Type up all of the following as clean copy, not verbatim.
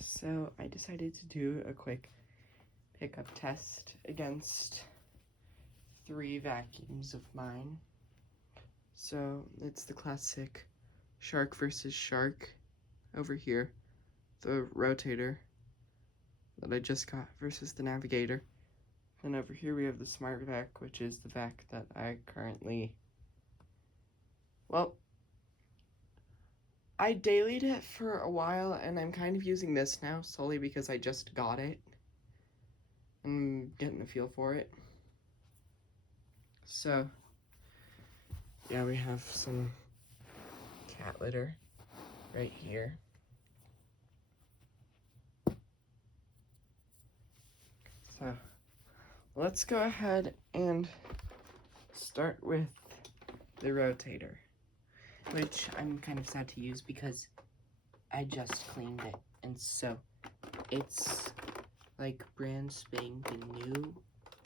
So I decided to do a quick pickup test against 3 vacuums of mine. So it's the classic shark versus shark over here, the Rotator that I just got versus the Navigator. And over here we have the Smartvac, which is the vac that I currently, well, I dailied it for a while, and I'm kind of using this now solely because I just got it. I'm getting a feel for it. So, yeah, we have some cat litter right here. So, let's go ahead and start with the Rotator, which I'm kind of sad to use because I just cleaned it, and so it's like brand spanking new,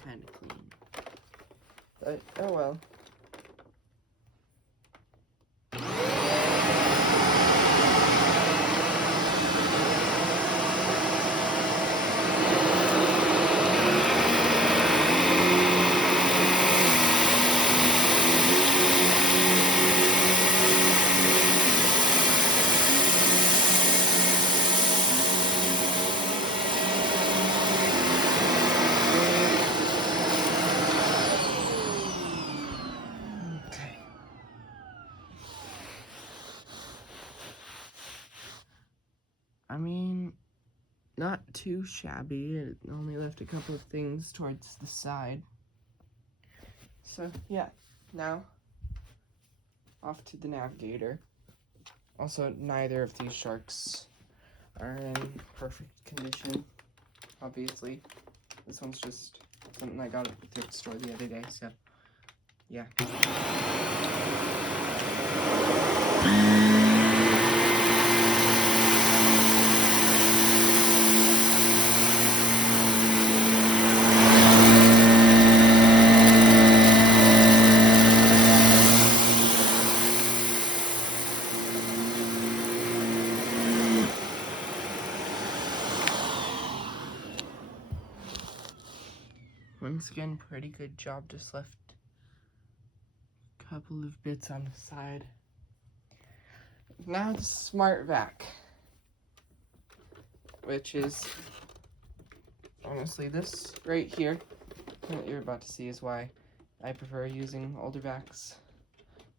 kind of clean. But oh well. I mean, not too shabby. It only left a couple of things towards the side. So, yeah. Now, off to the Navigator. Also, neither of these sharks are in perfect condition, obviously. This one's just something I got at the thrift store the other day, so, yeah. Once again, pretty good job, just left a couple of bits on the side. Now the Smartvac, which is honestly this right here. What you're about to see is why I prefer using older vacs,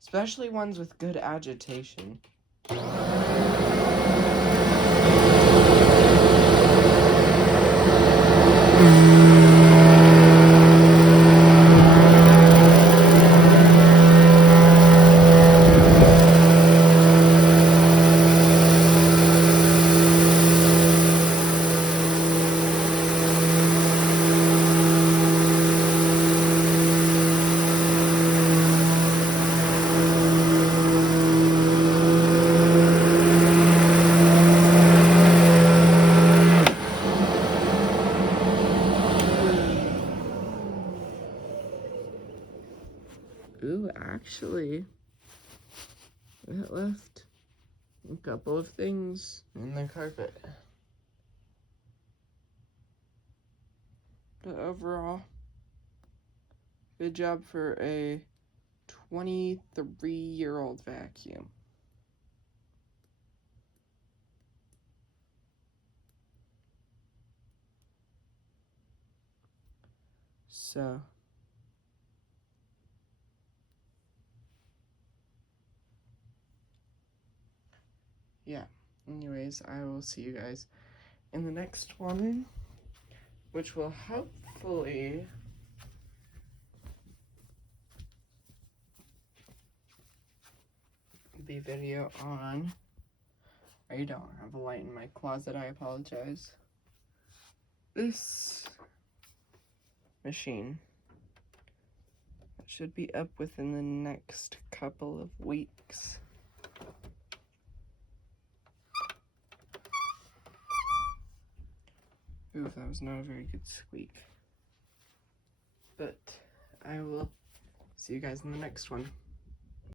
especially ones with good agitation. Ooh, actually, it left a couple of things in the carpet. But overall, good job for a 23-year-old vacuum. So, yeah. Anyways, I will see you guys in the next one, which will hopefully be video on. I don't have a light in my closet, I apologize. This machine should be up within the next couple of weeks. Ooh, that was not a very good squeak. But I will see you guys in the next one.